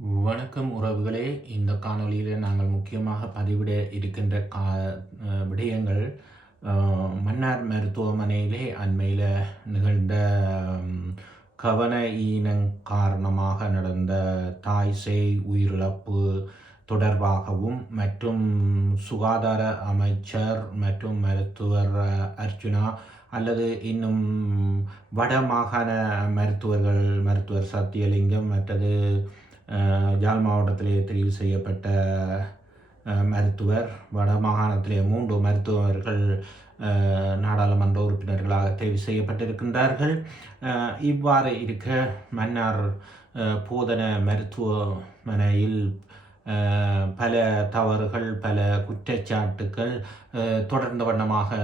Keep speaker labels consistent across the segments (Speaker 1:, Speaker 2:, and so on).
Speaker 1: வணக்கம் உறவுகளே. இந்த காணொளியில் நாங்கள் முக்கியமாக பதிவிட இருக்கின்ற கா விடயங்கள் மன்னார் மருத்துவமனையிலே அண்மையில் நிகழ்ந்த கவன ஈனம் காரணமாக நடந்த தாய் சேய் உயிரிழப்பு தொடர்பாகவும் மற்றும் சுகாதார அமைச்சர் மற்றும் மருத்துவர் அர்ஜுனா அர்ச்சுனா அல்லது இன்னும் வட மாகாண மருத்துவர்கள் மருத்துவர் சத்தியலிங்கம் மற்றது ஜால் மாவட்டத்திலே தெரிவு செய்யப்பட்ட மருத்துவர் வட மாகாணத்திலே மூன்று மருத்துவர்கள் நாடாளுமன்ற உறுப்பினர்களாக தெரிவு செய்யப்பட்டிருக்கின்றார்கள். இவ்வாறு இருக்க மன்னார் போதன மருத்துவமனையில் பல தவறுகள் பல குற்றச்சாட்டுக்கள் தொடர்ந்த வண்ணமாக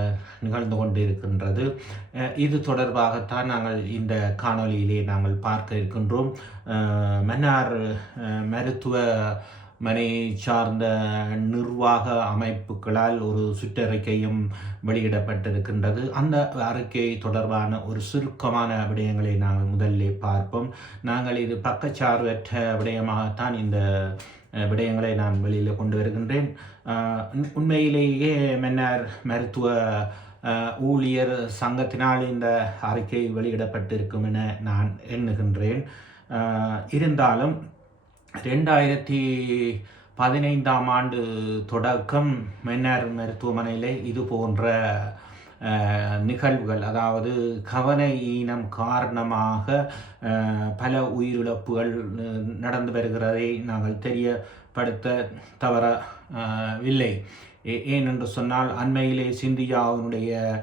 Speaker 1: நிகழ்ந்து கொண்டிருக்கின்றது. இது தொடர்பாகத்தான் நாங்கள் இந்த காணொளியிலே நாங்கள் பார்க்க இருக்கின்றோம். மன்னார் மருத்துவ மனை சார்ந்த நிர்வாக அமைப்புகளால் ஒரு சுற்றறிக்கையும் வெளியிடப்பட்டிருக்கின்றது. அந்த அறிக்கை தொடர்பான ஒரு சுருக்கமான விடயங்களை நாங்கள் முதலில் பார்ப்போம். நாங்கள் இது பக்கச்சார்பற்ற விடயமாகத்தான் இந்த விடயங்களை நான் வெளியில் கொண்டு வருகின்றேன். உண்மையிலேயே மன்னர் மருத்துவ ஊழியர் சங்கத்தினால் இந்த அறிக்கை வெளியிடப்பட்டிருக்கும் என நான் எண்ணுகின்றேன். இருந்தாலும் ரெண்டாயிரத்தி பதினைந்தாம் ஆண்டு தொடக்கம் மன்னர் மருத்துவமனையில் இது போன்ற நிகழ்வுகள் அதாவது கவன ஈனம் காரணமாக பல உயிரிழப்புகள் நடந்து வருகிறதை நாங்கள் தெரியப்படுத்த தவறவில்லை. ஏ- ஏனென்று சொன்னால் அண்மையிலே சிந்தியாவினுடைய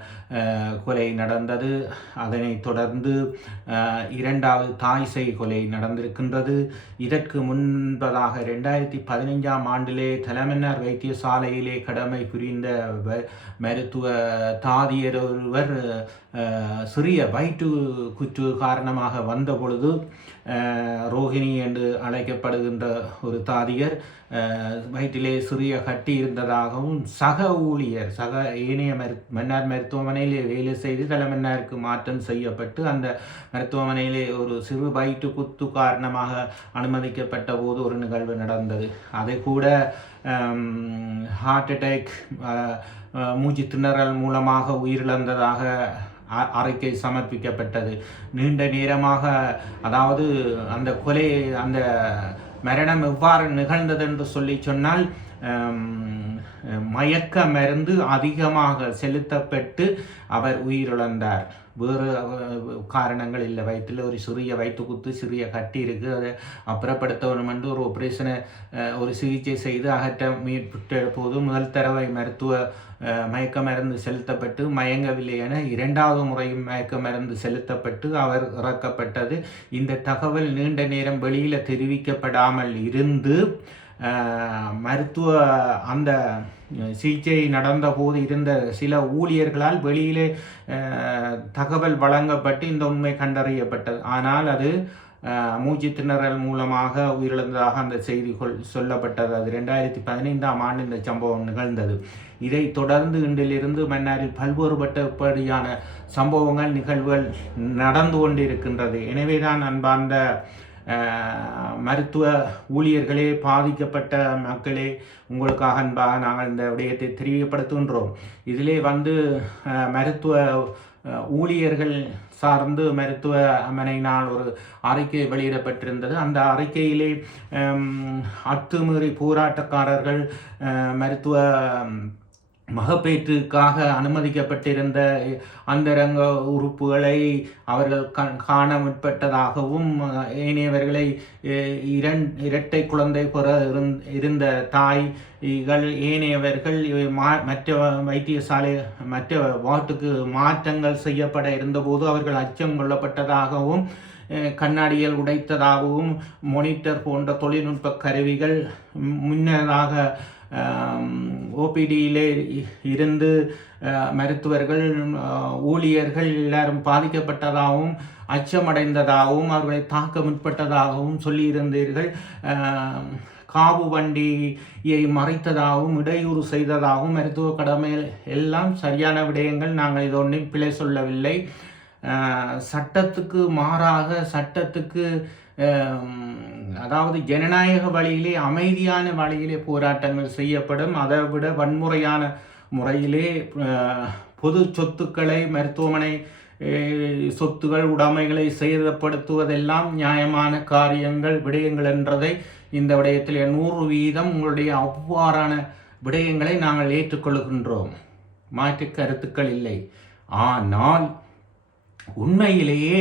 Speaker 1: கொலை நடந்தது. அதனைத் தொடர்ந்து இரண்டாவது தாய்சை கொலை நடந்திருக்கின்றது. இதற்கு முன்பதாக ரெண்டாயிரத்தி பதினைஞ்சாம் ஆண்டிலே தலைமன்னார் வைத்தியசாலையிலே கடமை புரிந்த வ- மருத்துவ தாதியர் ஒருவர் சிறிய வயிற்று குற்று காரணமாக வந்த பொழுது ரோஹிணி ரோகிணி என்று அழைக்கப்படுகின்ற ஒரு தாதியர் வயிற்றிலே சிறிய கட்டி இருந்ததாகவும் சக ஊழியர் சக ஏனைய மரு மன்னார் மருத்துவமனையிலே வேலை செய்து தலைமன்னாருக்கு மாற்றம் செய்யப்பட்டு அந்த மருத்துவமனையிலே ஒரு சிறு வயிற்று குத்து காரணமாக அனுமதிக்கப்பட்ட போது ஒரு நிகழ்வு நடந்தது. அதை கூட ஹார்ட் அட்டாக் மூச்சு திணறல் மூலமாக உயிரிழந்ததாக அறைக்கு சமர்ப்பிக்கப்பட்டது. நீண்ட நேரமாக அதாவது அந்த கொலை அந்த மரணம் எவ்வாறு நிகழ்ந்தது என்று சொல்லி சொன்னால் மயக்க மருந்து அதிகமாக செலுத்தப்பட்டு அவர் உயிரிழந்தார். வேறு காரணங்கள் இல்லை. வயிற்றில் ஒரு சிறிய வயிற்று குத்து சிறிய கட்டி இருக்குது அதை அப்புறப்படுத்த வேணும் என்று ஒரு ஆப்ரேஷனை ஒரு சிகிச்சை செய்து அகற்ற முயற்சிட்ட போது முதல் தடவை மருத்துவ மயக்க மருந்து செலுத்தப்பட்டு மயங்கவில்லை என இரண்டாவது முறையும் மயக்க மருந்து செலுத்தப்பட்டு அவர் இறக்கப்பட்டது. இந்த தகவல் நீண்ட நேரம் வெளியில் தெரிவிக்கப்படாமல் இருந்து மருத்துவ அந்த சிகிச்சை நடந்த போது இருந்த சில ஊழியர்களால் வெளியிலே தகவல் வழங்கப்பட்டு இந்த உண்மை கண்டறியப்பட்டது. ஆனால் அது மூச்சு திணறல் மூலமாக உயிரிழந்ததாக அந்த செய்திகள் சொல்லப்பட்டது. அது ரெண்டாயிரத்தி பதினைந்தாம் ஆண்டு இந்த சம்பவம் நிகழ்ந்தது. இதை தொடர்ந்து இன்றிலிருந்து மன்னாரில் பல்வேறுபட்டபடியான சம்பவங்கள் நிகழ்வுகள் நடந்து கொண்டிருக்கின்றது. எனவேதான் அன்பார்ந்த மருத்துவ ஊழியர்களே பாதிக்கப்பட்ட மக்களே உங்களுக்காக அன்பாக நாங்கள் இந்த விடயத்தை தெரியப்படுத்துகின்றோம் இதிலே வந்து மருத்துவ ஊழியர்கள் சார்ந்து மருத்துவ அமனையினால் ஒரு அறிக்கை வெளியிடப்பட்டிருந்தது. அந்த அறிக்கையிலே அத்துமீறி போராட்டக்காரர்கள் மருத்துவ மகப்பேற்றுக்காக அனுமதிக்கப்பட்டிருந்த அந்தரங்க உறுப்புகளை அவர்கள் கண் காண முற்பட்டதாகவும் ஏனையவர்களை இரண் இரட்டை குழந்தை பெற இருந்- இருந்த தாய்கள் ஏனையவர்கள் இவை மா- மற்ற வைத்தியசாலை மற்ற வார்டுக்கு மாற்றங்கள் செய்யப்பட இருந்தபோது அவர்கள் அச்சம் கொள்ளப்பட்டதாகவும் கண்ணாடிகள் உடைத்ததாகவும் மோனிட்டர் போன்ற தொழில்நுட்ப கருவிகள் முன்னதாக ஓபிடியிலே இருந்து மருத்துவர்கள் ஊழியர்கள் எல்லாரும் பாதிக்கப்பட்டதாகவும் அச்சமடைந்ததாகவும் அவர்களை தாக்க முற்பட்டதாகவும் சொல்லியிருந்தீர்கள். காவு வண்டியை மறைத்ததாகவும் இடையூறு செய்ததாகவும் மருத்துவ கடமை எல்லாம் சரியான விடயங்கள் நாங்கள் இது ஒன்றும் பிழை சொல்லவில்லை. சட்டத்துக்கு மாறாக சட்டத்துக்கு அதாவது ஜனநாயக வழியிலே அமைதியான வழியிலே போராட்டங்கள் செய்யப்படும். அதை விட வன்முறையான முறையிலே பொது சொத்துக்களை மருத்துவமனை சொத்துகள் உடைமைகளை சேதப்படுத்துவதெல்லாம் நியாயமான காரியங்கள் விடயங்கள் என்றதை இந்த விடயத்தில் நூறு வீதம் உங்களுடைய அவ்வாறான விடயங்களை நாங்கள் ஏற்றுக்கொள்கின்றோம். மாற்று கருத்துக்கள் இல்லை. ஆனால் உண்மையிலேயே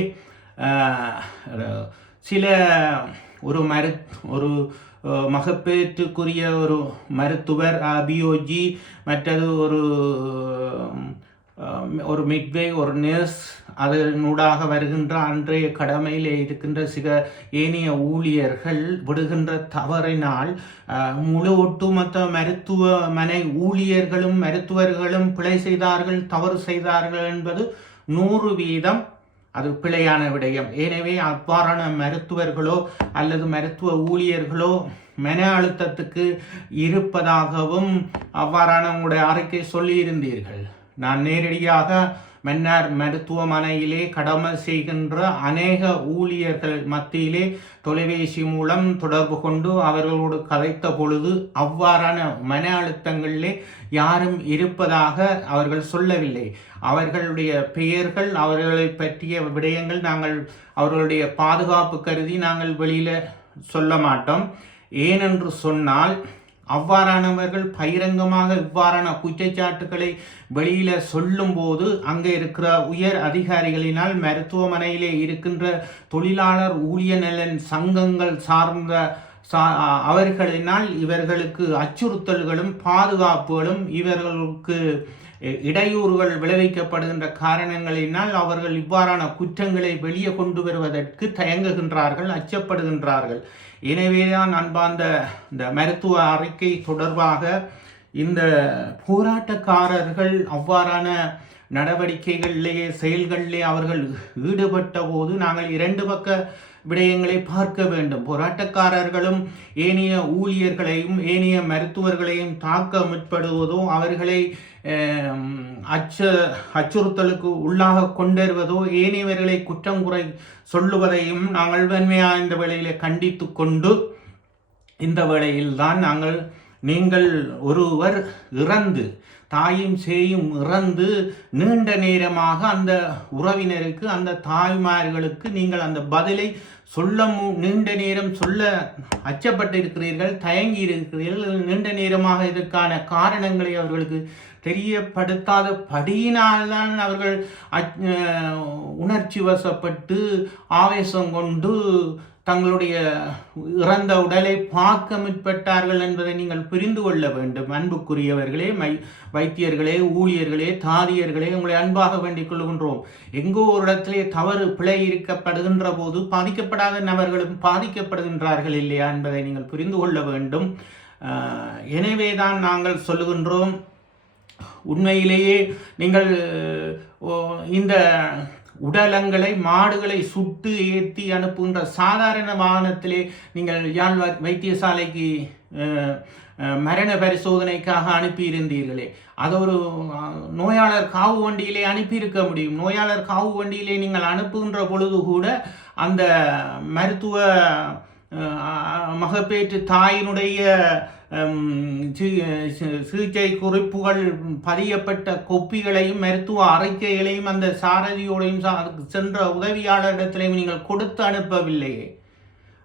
Speaker 1: சில மரு ஒரு மகப்பேற்றுக்குரிய ஒரு மருத்துவர் பிஓஜி மற்றது ஒரு ஒரு மிட்வே ஒரு நர்ஸ் அதனூடாக வருகின்ற அன்றைய கடமையில் இருக்கின்ற சில ஏனைய ஊழியர்கள் விடுகின்ற தவறினால் முழு ஒட்டுமொத்த மருத்துவமனை ஊழியர்களும் மருத்துவர்களும் பிழை செய்தார்கள் தவறு செய்தார்கள் என்பது நூறு வீதம் அது பிழையான விடயம். எனவே அவ்வாறான மருத்துவர்களோ அல்லது மருத்துவ ஊழியர்களோ மன அழுத்தத்துக்கு இருப்பதாகவும் அவ்வாறான உங்களுடைய அறிக்கை சொல்லியிருந்தீர்கள். நான் நேரடியாக மன்னார் மருத்துவமனையிலே கடமை செய்கின்ற அநேக ஊழியர்கள் மத்தியிலே தொலைபேசி மூலம் தொடர்பு கொண்டு அவர்களோடு கதைத்த பொழுது அவ்வாறான மன அழுத்தங்களிலே யாரும் இருப்பதாக அவர்கள் சொல்லவில்லை. அவர்களுடைய பெயர்கள் அவர்களை பற்றிய விடயங்கள் நாங்கள் அவர்களுடைய பாதுகாப்பு கருதி நாங்கள் வெளியில சொல்ல மாட்டோம். ஏனென்று சொன்னால் அவ்வாறானவர்கள் பகிரங்கமாக இவ்வாறான குற்றச்சாட்டுகளை வெளியில சொல்லும்போது அங்கே இருக்கிற உயர் அதிகாரிகளினால் மருத்துவமனையிலே இருக்கின்ற தொழிலாளர் ஊழிய நலன் சங்கங்கள் சார்ந்த அவர்களினால் இவர்களுக்கு அச்சுறுத்தல்களும் பாதுகாப்புகளும் இவர்களுக்கு இடையூறுகள் விளைவிக்கப்படுகின்ற காரணங்களினால் அவர்கள் இவ்வாறான குற்றங்களை வெளியே கொண்டு வருவதற்கு தயங்குகின்றார்கள் அச்சப்படுகின்றார்கள். எனவேதான் அன்பார்ந்த இந்த மருத்துவ அறிக்கை தொடர்பாக இந்த போராட்டக்காரர்கள் அவ்வாறான நடவடிக்கைகளிலேயே செயல்களிலே அவர்கள் ஈடுபட்ட போது நாங்கள் இரண்டு பக்க விடயங்களை பார்க்க வேண்டும். போராட்டக்காரர்களும் ஏனைய ஊழியர்களையும் ஏனைய மருத்துவர்களையும் தாக்க முற்படுவதோ அவர்களை அச்ச அச்சுறுத்தலுக்கு உள்ளாக கொண்டுவருவதோ ஏனையவர்களை குற்றம் குறை சொல்லுவதையும் நாங்கள் வன்மையாக இந்த வேளையிலே கண்டித்து கொண்டு இந்த வேளையில்தான் நாங்கள் நீங்கள் ஒருவர் இறந்து தாயும் சேயும் இறந்து நீண்ட நேரமாக அந்த உறவினருக்கு அந்த தாய்மார்களுக்கு நீங்கள் அந்த பதிலை சொல்ல மு- நீண்ட நேரம் சொல்ல அச்சப்பட்டிருக்கிறீர்கள் தயங்கி இருக்கிறீர்கள் நீண்ட நேரமாக இதற்கான காரணங்களை அவர்களுக்கு தெரியப்படுத்தாத படியினால்தான் அவர்கள் உணர்ச்சி வசப்பட்டு ஆவேசம் கொண்டு தங்களுடைய இறந்த உடலை பார்க்க முற்பட்டார்கள் என்பதை நீங்கள் புரிந்து கொள்ள வேண்டும். அன்புக்குரியவர்களே மை வைத்தியர்களே ஊழியர்களே தாதியர்களே உங்களை அன்பாக வேண்டிக் கொள்கின்றோம். எங்கோ ஒரு இடத்திலே தவறு பிழை இருக்கப்படுகின்ற போது பாதிக்கப்படாத நபர்களும் பாதிக்கப்படுகின்றார்கள் இல்லையா என்பதை நீங்கள் புரிந்து கொள்ள வேண்டும். எனவே எனவேதான் நாங்கள் சொல்லுகின்றோம். உண்மையிலேயே நீங்கள் ஓ, இந்த உடலங்களை மாடுகளை சுட்டு ஏற்றி அனுப்புகின்ற சாதாரண வாகனத்திலே நீங்கள் யாழ் வைத்தியசாலைக்கு மரண பரிசோதனைக்காக அனுப்பியிருந்தீர்களே. அது ஒரு நோயாளர் காவு வண்டியிலே அனுப்பியிருக்க முடியும். நோயாளர் காவு வண்டியிலே நீங்கள் அனுப்புகின்ற பொழுது கூட அந்த மருத்துவ மகப்பேற்று தாயினுடைய சிகிச்சை குறிப்புகள் பதியப்பட்ட கொப்பிகளையும் மருத்துவ அறிக்கைகளையும் அந்த சாரதியோடையும் சா- சென்ற உதவியாளரிடத்திலையும் நீங்கள் கொடுத்து அனுப்பவில்லையே.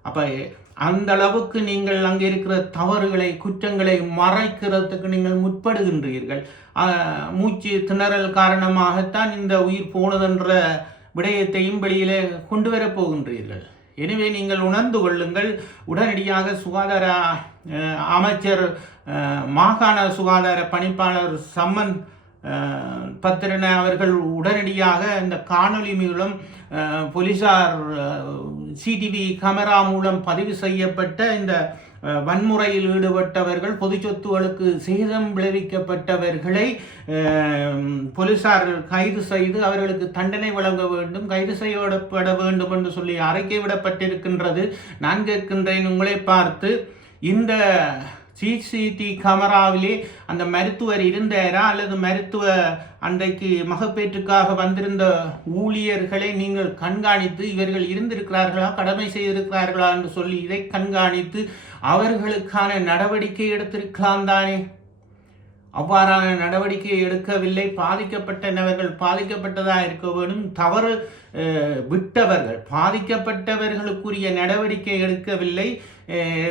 Speaker 1: அப்போ அந்த அளவுக்கு நீங்கள் அங்கே இருக்கிற தவறுகளை குற்றங்களை மறைக்கிறதுக்கு நீங்கள் முற்படுகின்றீர்கள். மூச்சு திணறல் காரணமாகத்தான் இந்த உயிர் போனதென்ற விடயத்தையும் வெளியிலே கொண்டு வரப் போகின்றீர்கள். எனவே நீங்கள் உணர்ந்து கொள்ளுங்கள். உடனடியாக சுகாதார அமைச்சர் மாகாண சுகாதார பணிப்பாளர் சம்மன் அஹ், பத்திரன அவர்கள் உடனடியாக இந்த காணொலி மூலம் போலீசார் சிடிவி கேமரா மூலம் பதிவு செய்யப்பட்ட இந்த வன்முறையில் ஈடுபட்டவர்கள் பொது சொத்துகளுக்கு சேதம் விளைவிக்கப்பட்டவர்களை போலீசார் கைது செய்து அவர்களுக்கு தண்டனை வழங்க வேண்டும் கைது செய்யப்பட வேண்டும் என்று சொல்லி அறிக்கை விடப்பட்டிருக்கின்றது நான் கேட்கின்றேன் உங்களை பார்த்து இந்த சிசிடி கேமராவிலே அந்த மருத்துவர் இருந்தாரா? அல்லது மருத்துவ அன்றைக்கு மகப்பேற்றுக்காக வந்திருந்த ஊழியர்களை நீங்கள் கண்காணித்து இவர்கள் இருந்திருக்கிறார்களா? கடமை செய்திருக்கிறார்களா? என்று சொல்லி இதை கண்காணித்து அவர்களுக்கான நடவடிக்கை எடுத்திருக்கலாம் தானே. அவ்வாறான நடவடிக்கை எடுக்கவில்லை. பாதிக்கப்பட்ட நபர்கள் பாதிக்கப்பட்டதாக இருக்க வேண்டும். தவறு விட்டவர்கள் பாதிக்கப்பட்டவர்களுக்குரிய நடவடிக்கை எடுக்கவில்லை.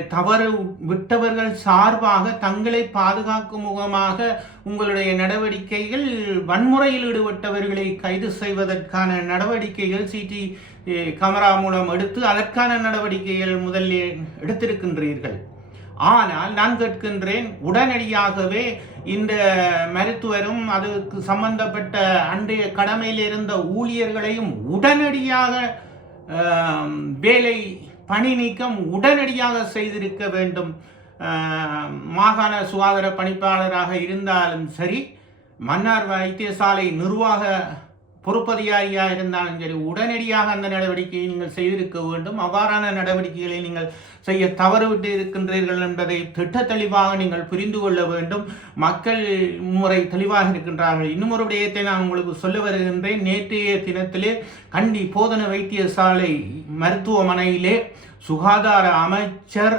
Speaker 1: தவறு விட்டவர்கள் சார்பாக தங்களை பாதுகாக்கும் முகமாக உங்களுடைய நடவடிக்கைகள் வன்முறையில் ஈடுபட்டவர்களை கைது செய்வதற்கான நடவடிக்கைகள் சிடி கேமரா மூலம் எடுத்து அதற்கான நடவடிக்கைகள் முதலில் எடுத்திருக்கின்றீர்கள். ஆனால் நான் கேட்கின்றேன் உடனடியாகவே இந்த மருத்துவரும் அதுக்கு சம்பந்தப்பட்ட அன்றைய கடமையில் இருந்த ஊழியர்களையும் உடனடியாக வேலை பணி நீக்கம் உடனடியாக செய்திருக்க வேண்டும். மாகாண சுகாதார பணிப்பாளராக இருந்தாலும் சரி மன்னார் வைத்தியசாலை நிர்வாக பொறுப்பதிகாரியாக இருந்தாலும் சரி உடனடியாக அந்த நடவடிக்கையை நீங்கள் செய்திருக்க வேண்டும். அவ்வாறான நடவடிக்கைகளை நீங்கள் செய்ய தவறுவிட்டு இருக்கின்றீர்கள் என்பதை திட்ட தெளிவாக நீங்கள் புரிந்து கொள்ள வேண்டும். மக்கள் முறை தெளிவாக இருக்கின்றார்கள். இன்னும் ஒரு விடயத்தை நான் உங்களுக்கு சொல்ல வருகின்றேன். நேற்றைய தினத்திலே கண்டி போதன வைத்தியசாலை மருத்துவமனையிலே சுகாதார அமைச்சர்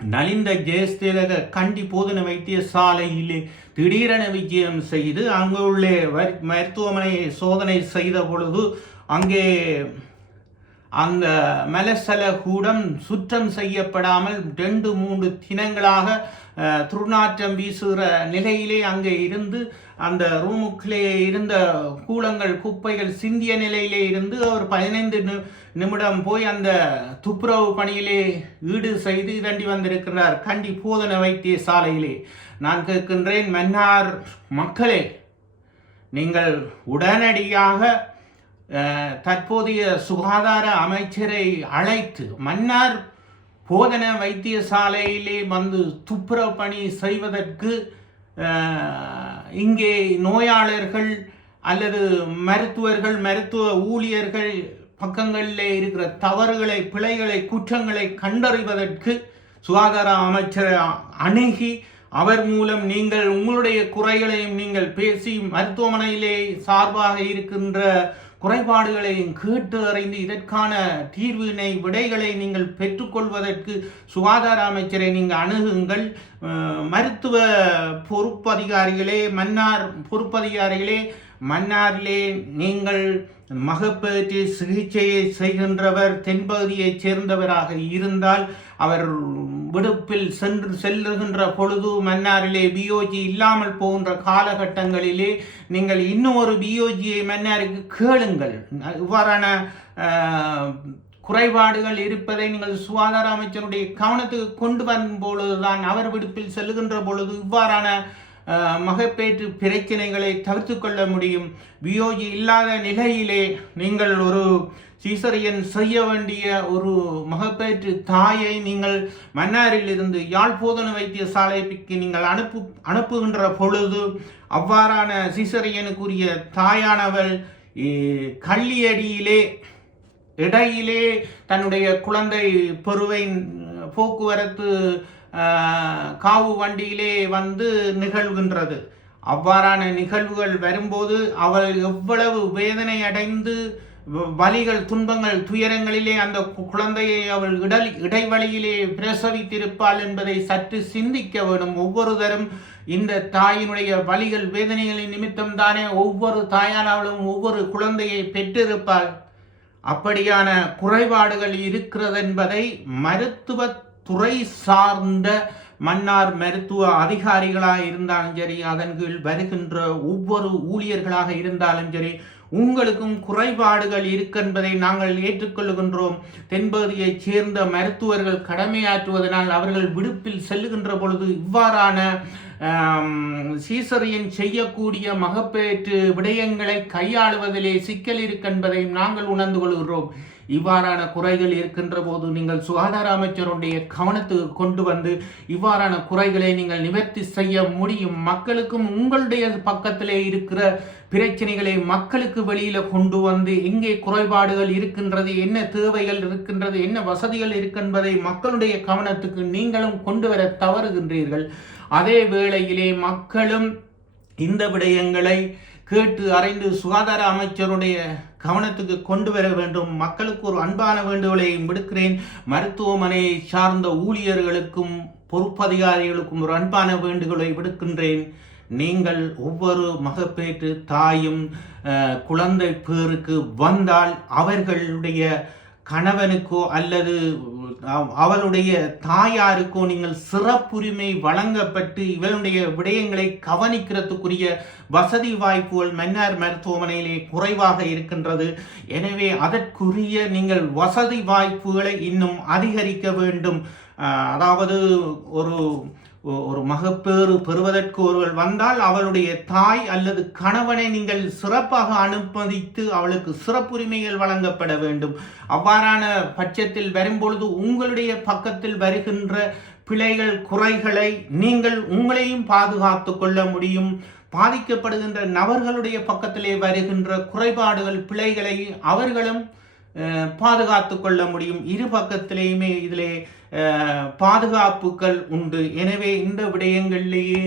Speaker 1: நலிந்த ஜெயஸ்திலக கண்டி போதன வைத்தியசாலையிலே திடீரென விஜயம் செய்து அங்குள்ள மருத்துவமனையை சோதனை செய்த பொழுது அங்கே அந்த மலசல கூடம் சுற்றம் செய்யப்படாமல் ரெண்டு மூன்று தினங்களாக துர்நாற்றம் வீசுகிற நிலையிலே அங்கே இருந்து அந்த ரூமுக்குள்ளே இருந்த கூலங்கள் குப்பைகள் சிந்திய நிலையிலே இருந்து ஒரு பதினைந்து நி- நிமிடம் போய் அந்த துப்புரவு பணியிலே ஈடு செய்து இரண்டி வந்திருக்கிறார். கண்டி போதன வைத்தியசாலையிலே நான் கேட்கின்றேன் மன்னார் மக்களே நீங்கள் உடனடியாக தற்போதைய சுகாதார அமைச்சரை அழைத்து மன்னார் போதன வைத்தியசாலையிலே வந்து துப்புரவு பணி செய்வதற்கு இங்கே நோயாளர்கள் அல்லது மருத்துவர்கள் மருத்துவ ஊழியர்கள் பக்கங்களிலே இருக்கிற தவறுகளை பிழைகளை குற்றங்களை கண்டறிவதற்கு சுகாதார அமைச்சரை அணுகி அவர் மூலம் நீங்கள் உங்களுடைய குறைகளையும் நீங்கள் பேசி மருத்துவமனையிலே சார்பாக இருக்கின்ற குறைபாடுகளையும் கேட்டு அறிந்து இதற்கான தீர்வினை விடைகளை நீங்கள் பெற்றுக்கொள்வதற்கு சுகாதார அமைச்சரை நீங்கள் அணுகுங்கள். மருத்துவ பொறுப்பதிகாரிகளே மன்னார் பொறுப்பதிகாரிகளே மன்னாரிலே நீங்கள் மகப்பேற்று சிகிச்சையை செய்கின்றவர் தென்பகுதியைச் சேர்ந்தவராக இருந்தால் அவர் விடுப்பில் சென்று செல்லுகின்ற பொழுது மன்னாரிலே பிஓஜி இல்லாமல் போகின்ற காலகட்டங்களிலே நீங்கள் இன்னும் ஒரு பிஓஜியை மன்னாருக்கு கேளுங்கள். இவ்வாறான குறைபாடுகள் இருப்பதை நீங்கள் சுகாதார அமைச்சருடைய கவனத்துக்கு கொண்டு வரும் பொழுதுதான் அவர் விடுப்பில் செல்லுகின்ற பொழுது இவ்வாறான மகப்பேற்று பிரச்சனைகளை தவிர்த்து கொள்ள முடியும். வியோஜி இல்லாத நிலையிலே நீங்கள் ஒரு சீசரியன் செய்ய வேண்டிய ஒரு மகப்பேற்று தாயை நீங்கள் மன்னாரில் இருந்து யாழ் வைத்தியசாலைக்கு நீங்கள் அனுப்பு அனுப்புகின்ற பொழுது அவ்வாறான சீசரியனுக்குரிய தாயானவள் கள்ளியடியிலே இடையிலே தன்னுடைய குழந்தை பெருவை போக்குவரத்து காவு வண்டியிலே வந்து நிகழ்கின்றது. அவ்வாறான நிகழ்வுகள் வரும்போது அவள் எவ்வளவு வேதனை அடைந்து வலிகள் துன்பங்கள் துயரங்களிலே அந்த கு- குழந்தையை அவள் இடல் இடைவெளியிலே பிரசவித்திருப்பாள் என்பதை சற்று சிந்திக்க வேண்டும் ஒவ்வொரு தரும் இந்த தாயினுடைய வலிகள் வேதனைகளின் நிமித்தம் தானே ஒவ்வொரு தாயானவளும் ஒவ்வொரு குழந்தையை பெற்றிருப்பாள். அப்படியான குறைபாடுகள் இருக்கிறது என்பதை மருத்துவ துறை சார்ந்த மன்னார் மருத்துவ அதிகாரிகளாக இருந்தாலும் சரி அதன் கீழ் வருகின்ற ஒவ்வொரு ஊழியர்களாக இருந்தாலும் சரி உங்களுக்கும் குறைபாடுகள் இருக்கென்பதை நாங்கள் ஏற்றுக்கொள்கின்றோம். தென்பகுதியைச் சேர்ந்த மருத்துவர்கள் கடமையாற்றுவதனால் அவர்கள் விடுப்பில் செல்லுகின்ற பொழுது இவ்வாறான சீசரியன் செய்யக்கூடிய மகப்பேற்று விடயங்களை கையாளுவதிலே சிக்கல் இருக்கின்றதையும் நாங்கள் உணர்ந்து கொள்கிறோம். இவ்வாறான குறைகள் இருக்கின்ற போது நீங்கள் சுகாதார அமைச்சருடைய கவனத்துக்கு கொண்டு வந்து இவ்வாறான குறைகளை நீங்கள் நிவர்த்தி செய்ய முடியும். மக்களுக்கும் உங்களுடைய பக்கத்திலே இருக்கிற பிரச்சனைகளை மக்களுக்கு வெளியில கொண்டு வந்து எங்கே குறைபாடுகள் இருக்கின்றது என்ன தேவைகள் இருக்கின்றது என்ன வசதிகள் இருக்கின்றதை மக்களுடைய கவனத்துக்கு நீங்களும் கொண்டு வர தவறுகின்றீர்கள். அதே வேளையிலே மக்களும் இந்த விடயங்களை கேட்டு அறிந்து சுகாதார அமைச்சருடைய கவனத்துக்கு கொண்டு வர வேண்டும். மக்களுக்கு ஒரு அன்பான வேண்டுகோளை விடுக்கிறேன். மருத்துவமனையை சார்ந்த ஊழியர்களுக்கும் பொறுப்பதிகாரிகளுக்கும் ஒரு அன்பான வேண்டுகோளை விடுக்கின்றேன். நீங்கள் ஒவ்வொரு மகப்பேற்று தாயும் குழந்தை பேருக்கு வந்தால் அவர்களுடைய கணவனுக்கோ அல்லது அவளுடைய தாயாருக்கோ நீங்கள் சிறப்புரிமை வழங்கப்பட்டு இவளுடைய விடயங்களை கவனிக்கிறதுக்குரிய வசதி வாய்ப்புகள் மன்னார் மருத்துவமனையிலே குறைவாக இருக்கின்றது. எனவே அதற்குரிய நீங்கள் வசதி வாய்ப்புகளை இன்னும் அதிகரிக்க வேண்டும். அதாவது ஒரு ஒரு மகப்பேறு பெறுவதற்கு ஒருவர் வந்தால் அவளுடைய தாய் அல்லது கணவனை நீங்கள் சிறப்பாக அனுமதித்து அவளுக்கு சிறப்புரிமைகள் வழங்கப்பட வேண்டும். அவ்வாறான பட்சத்தில் வரும்பொழுது உங்களுடைய பக்கத்தில் வருகின்ற பிழைகள் குறைகளை நீங்கள் உங்களையும் பாதுகாத்து கொள்ள முடியும். பாதிக்கப்படுகின்ற நபர்களுடைய பக்கத்திலே வருகின்ற குறைபாடுகள் பிழைகளை அவர்களும் பாதுகாத்து கொள்ள முடியும். இரு பக்கத்திலேயுமே இதிலே பாதுகாப்புகள் உண்டு. எனவே இந்த விடயங்களிலேயே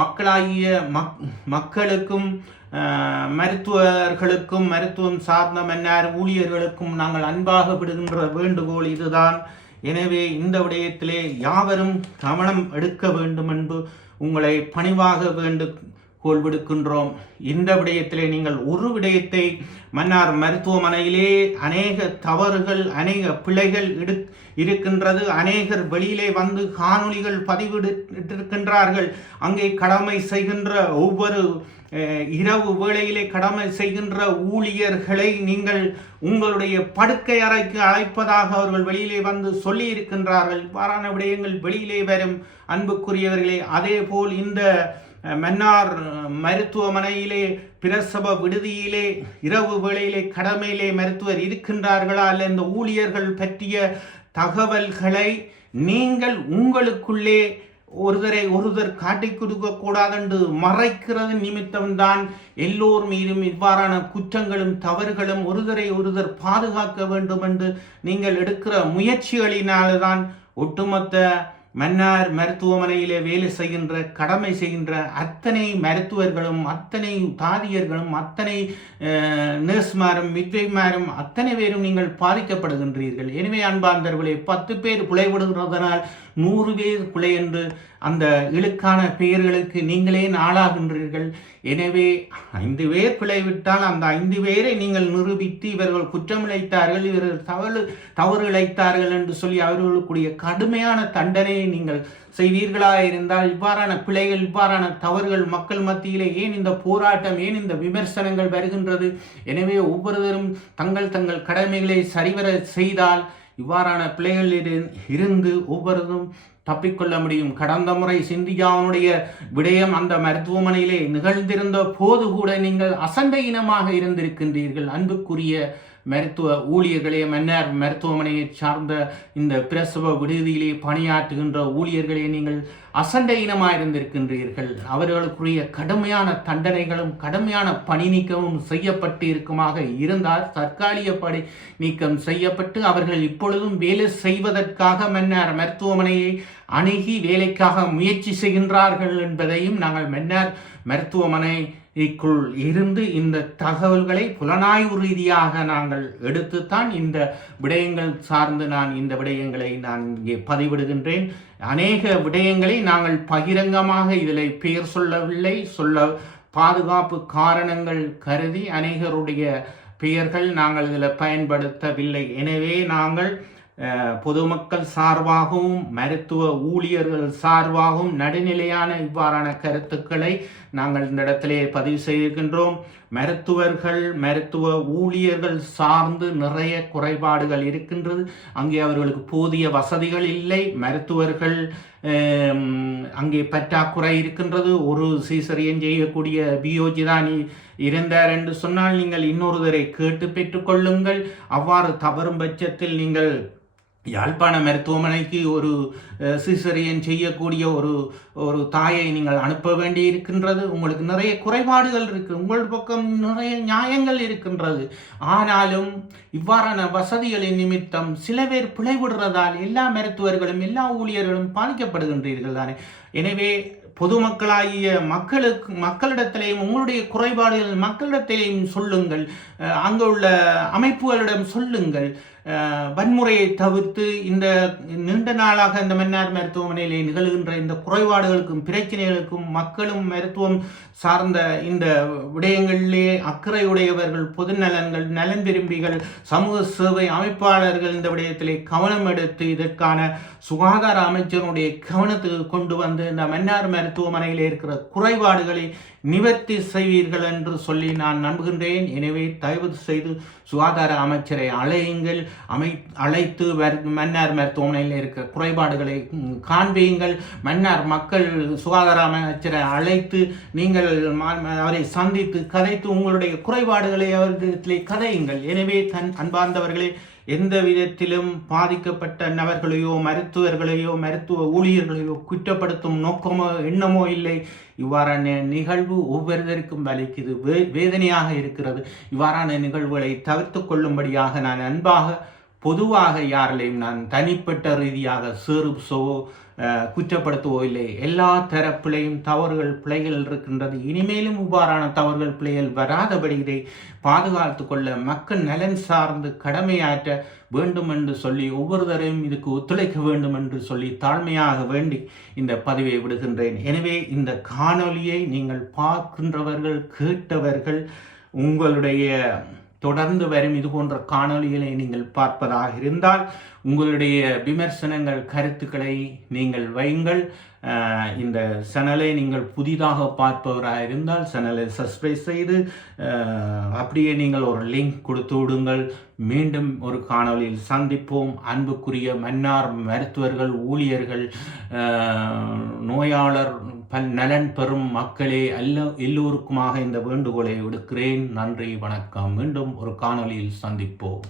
Speaker 1: மக்களாகிய மக் மக்களுக்கும் மருத்துவர்களுக்கும் மருத்துவம் சார்ந்த மன்னார் ஊழியர்களுக்கும் நாங்கள் அன்பாக விடுகின்ற வேண்டுகோள் இதுதான். எனவே இந்த விடயத்திலே யாவரும் கவனம் எடுக்க வேண்டும் என்று உங்களை பணிவாக வேண்டு கோல் விடுக்கின்றோம். இந்த விடயத்திலே நீங்கள் ஒரு விடயத்தை மன்னார் மருத்துவமனையிலே அநேக தவறுகள் அநேக பிழைகள் இடு இருக்கின்றது. அநேகர் வெளியிலே வந்து காணொளிகள் பதிவிட்டிருக்கின்றார்கள். அங்கே கடமை செய்கின்ற ஒவ்வொரு இரவு வேளையிலே கடமை செய்கின்ற ஊழியர்களை நீங்கள் உங்களுடைய படுக்கை அறைக்கு அழைப்பதாக அவர்கள் வெளியிலே வந்து சொல்லி இருக்கின்றார்கள் இவ்வாறான விடயங்கள் வெளியிலே வரும். அன்புக்குரியவர்களே அதே போல் இந்த மன்னார் மருத்துவமனையிலே பிரசவ விடுதியிலே இரவு வேளையிலே கடமையிலே மருத்துவர் இருக்கின்றார்களா அல்ல இந்த ஊழியர்கள் பற்றிய தகவல்களை நீங்கள் உங்களுக்குள்ளே ஒருதரை ஒருதர் காட்டி கொடுக்க கூடாதென்று மறைக்கிறது நிமித்தம்தான் எல்லோர் மீதும் இவ்வாறான குற்றங்களும் தவறுகளும் ஒருதரை ஒருதர் பாதுகாக்க வேண்டும் என்று நீங்கள் எடுக்கிற முயற்சிகளினால்தான் ஒட்டுமொத்த மன்னார் மருத்துவமனையிலே வேலை செய்கின்ற கடமை செய்கின்ற அத்தனை மருத்துவர்களும் அத்தனை தாதியர்களும் அத்தனை நர்ஸ்மாரும் மிட்வைமாரும் அத்தனை பேரும் நீங்கள் பாதிக்கப்படுகின்றீர்கள். எனவே அன்பார்ந்தவர்களே பத்து பேர் பிழைவிடுகிறதனால் நூறு பேர் பிழை என்று அந்த இழுக்கான பெயர்களுக்கு நீங்களே ஆளாகின்றீர்கள் எனவே ஐந்து பேர் பிழை விட்டால் அந்த ஐந்து பேரை நீங்கள் நிரூபித்து இவர்கள் குற்றம் இழைத்தார்கள் இவர்கள் தவறு தவறு இழைத்தார்கள் என்று சொல்லி அவர்களுக்குரிய கடுமையான தண்டனையை நீங்கள் செய்வீர்களா இருந்தால் இவ்வாறான பிழைகள் இவ்வாறான தவறுகள் மக்கள் மத்தியிலே ஏன் இந்த போராட்டம் ஏன் இந்த விமர்சனங்கள் வருகின்றது? எனவே ஒவ்வொருவரும் தங்கள் தங்கள் கடமைகளை சரிவர செய்தால் இவ்வாறான பிழைகள் இருந்து ஒவ்வொருவரும் தப்பிக்கொள்ள முடியும். கடந்த முறை சிந்தியாவுடைய விடயம் அந்த மருத்துவமனையிலே நிகழ்ந்திருந்த போது கூட நீங்கள் அசண்டையினமாக இருந்திருக்கின்றீர்கள். அன்புக்குரிய மருத்துவ ஊழியர்களே மன்னர் மருத்துவமனையை சார்ந்த இந்த பிரசவ விடுதியிலே பணியாற்றுகின்ற ஊழியர்களே நீங்கள் அசண்டை இனமாக இருந்திருக்கின்றீர்கள் அவர்களுக்குரிய கடுமையான தண்டனைகளும் கடுமையான பணி நீக்கமும் செய்யப்பட்டு இருக்குமாக இருந்தால் தற்காலிக பணி நீக்கம் செய்யப்பட்டு அவர்கள் இப்பொழுதும் வேலை செய்வதற்காக மன்னர் மருத்துவமனையை அணுகி வேலைக்காக முயற்சி செய்கின்றார்கள் என்பதையும் நாங்கள் மன்னர் இக்குள் இருந்து இந்த தகவல்களை புலனாய்வு ரீதியாக நாங்கள் எடுத்துத்தான் இந்த விடயங்கள் சார்ந்து நான் இந்த விடயங்களை நான் இங்கே பதிவிடுகின்றேன். அநேக விடயங்களை நாங்கள் பகிரங்கமாக இதில் பெயர் சொல்லவில்லை. சொல்ல பாதுகாப்பு காரணங்கள் கருதி அநேகருடைய பெயர்கள் நாங்கள் இதில் பயன்படுத்தவில்லை. எனவே நாங்கள் பொதுமக்கள் சார்பாகவும் மருத்துவ ஊழியர்கள் சார்பாகவும் நடுநிலையான இவ்வாறான கருத்துக்களை நாங்கள் இந்த இடத்திலே பதிவு செய்திருக்கின்றோம். மருத்துவர்கள் மருத்துவ ஊழியர்கள் சார்ந்து நிறைய குறைபாடுகள் இருக்கின்றது. அங்கே அவர்களுக்கு போதிய வசதிகள் இல்லை. மருத்துவர்கள் அங்கே பற்றாக்குறை இருக்கின்றது. ஒரு சீசரியன் செய்யக்கூடிய பியோஜிதானி இருந்தார் என்று சொன்னால் நீங்கள் இன்னொருவரை கேட்டு பெற்றுக்கொள்ளுங்கள் அவ்வாறு தவறும் பட்சத்தில் நீங்கள் யாழ்ப்பாண மருத்துவமனைக்கு ஒரு சிசரியன் செய்யக்கூடிய ஒரு ஒரு தாயை நீங்கள் அனுப்ப வேண்டி இருக்கின்றது உங்களுக்கு நிறைய குறைபாடுகள் இருக்கு. உங்கள் பக்கம் நிறைய நியாயங்கள் இருக்கின்றது. ஆனாலும் இவ்வாறான வசதிகளின் நிமித்தம் சில பேர் பிழைவிடுறதால் எல்லா மருத்துவர்களும் எல்லா ஊழியர்களும் பாதிக்கப்படுகின்றீர்கள் தானே எனவே பொதுமக்களாகிய மக்களுக்கு மக்களிடத்திலேயும் உங்களுடைய குறைபாடுகள் மக்களிடத்திலேயும் சொல்லுங்கள். அங்கே உள்ள அமைப்புகளிடம் சொல்லுங்கள். வன்முறையை தவிர்த்து இந்த நீண்ட நாளாக இந்த மன்னார் மருத்துவமனையிலே நிகழ்கின்ற இந்த குறைபாடுகளுக்கும் பிரச்சனைகளுக்கும் மக்களும் மருத்துவம் சார்ந்த இந்த விடயங்களிலே அக்கறையுடையவர்கள் பொது நலன்கள் நலன் விரும்பிகள் சமூக சேவை அமைப்பாளர்கள் இந்த விடயத்திலே கவனம் எடுத்து இதற்கான சுகாதார அமைச்சருடைய கவனத்துக்கு கொண்டு வந்து இந்த மன்னார் மருத்துவமனையில் இருக்கிற குறைபாடுகளை நிவர்த்தி செய்வீர்கள் என்று சொல்லி நான் நம்புகின்றேன். எனவே தயவு செய்து சுகாதார அமைச்சரை அழையுங்கள். அமை அழைத்து மன்னார் மருத்துவமனையில் இருக்கிற குறைபாடுகளை காண்பியுங்கள் மன்னார் மக்கள் சுகாதார அமைச்சரை அழைத்து நீங்கள் அவரை சந்தித்து கதைத்து உங்களுடைய குறைபாடுகளை அவர்களிடத்திலே கதையுங்கள். எனவே தன் அன்பார்ந்தவர்களே எந்த விதத்திலும் பாதிக்கப்பட்ட நபர்களையோ மருத்துவர்களையோ மருத்துவ ஊழியர்களையோ குற்றப்படுத்தும் நோக்கமோ எண்ணமோ இல்லை. இவ்வாறான நிகழ்வு ஒவ்வொருவருக்கும் வலிக்குது வே வேதனையாக இருக்கிறது. இவ்வாறான நிகழ்வுகளை தவிர்த்து கொள்ளும்படியாக நான் அன்பாக பொதுவாக யாரிலையும் நான் தனிப்பட்ட ரீதியாக சேறு சோ குற்றப்படுத்துவோ இல்லை. எல்லா தரப்பிலையும் தவறுகள் பிழைகள் இருக்கின்றது. இனிமேலும் இவ்வாறான தவறுகள் பிழைகள் வராதபடி இதை பாதுகாத்து கொள்ள மக்கள் நலன் சார்ந்து கடமையாற்ற வேண்டும் என்று சொல்லி ஒவ்வொருவரையும் இதுக்கு ஒத்துழைக்க வேண்டும் என்று சொல்லி தாழ்மையாக வேண்டி இந்த பதிவை விடுகின்றேன். எனவே இந்த காணொலியை நீங்கள் பார்க்கின்றவர்கள் கேட்டவர்கள் உங்களுடைய தொடர்ந்து வரும் இது போன்ற காணொலிகளை நீங்கள் பார்ப்பதாக இருந்தால் உங்களுடைய விமர்சனங்கள் கருத்துக்களை நீங்கள் வையுங்கள். இந்த சேனலை நீங்கள் புதிதாக பார்ப்பவராக இருந்தால் சேனலை சப்ஸ்கிரைப் செய்து அப்படியே நீங்கள் ஒரு லிங்க் கொடுத்து விடுங்கள். மீண்டும் ஒரு காணொலியில் சந்திப்போம். அன்புக்குரிய மன்னார் மருத்துவர்கள் ஊழியர்கள் நோயாளர் பல் நலன் பெறும் மக்களே அல்ல எல்லோருக்குமாக இந்த வேண்டுகோளை விடுக்கிறேன். நன்றி வணக்கம். மீண்டும் ஒரு காணொலியில் சந்திப்போம்.